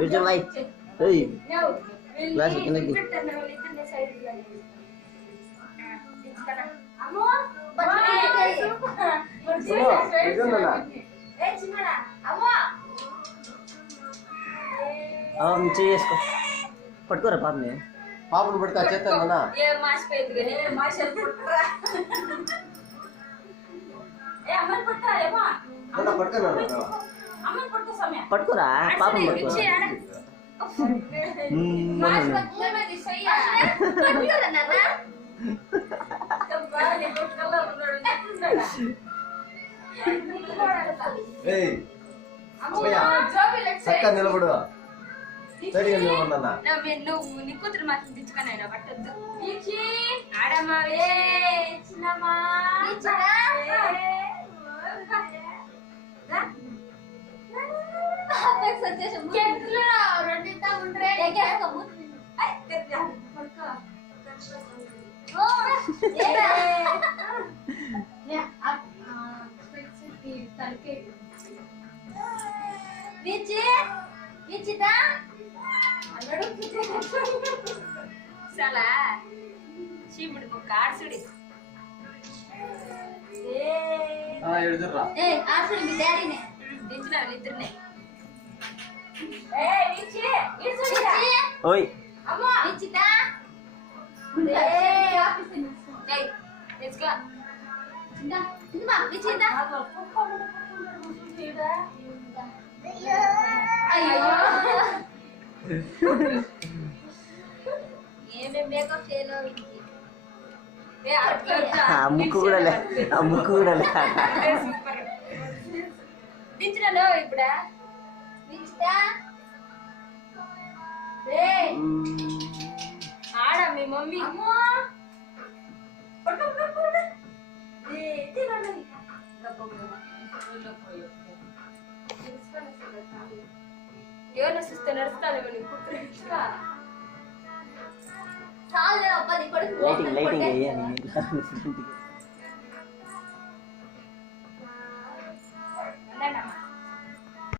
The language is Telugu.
Virgil light. Hey. Glass ikan lagi. చేసుకో పట్టుకోరా పాపని పాపను పట్టుకో చేస్తాను పట్టుకోరా పాపను పట్టుకో నిలబడు నువ్వు నీ కూతురు మాత్రం తెచ్చుకున్నా పట్టద్దు ఆడమ్మా చాలా చీపుడు ఆడుసుడి ఆడుసుడి మీ డాడీనే దించిన ఇద్దరునే ఓయ్ తెచ్చుకో ముక్కు కూడా లే ముక్కు కూడా లే దించినాను ఇప్పుడు ఆడ మీ మమ్మీ ఎవరు చూస్తే నడుస్తాను కూతురు లైటింగ్ లైటింగ్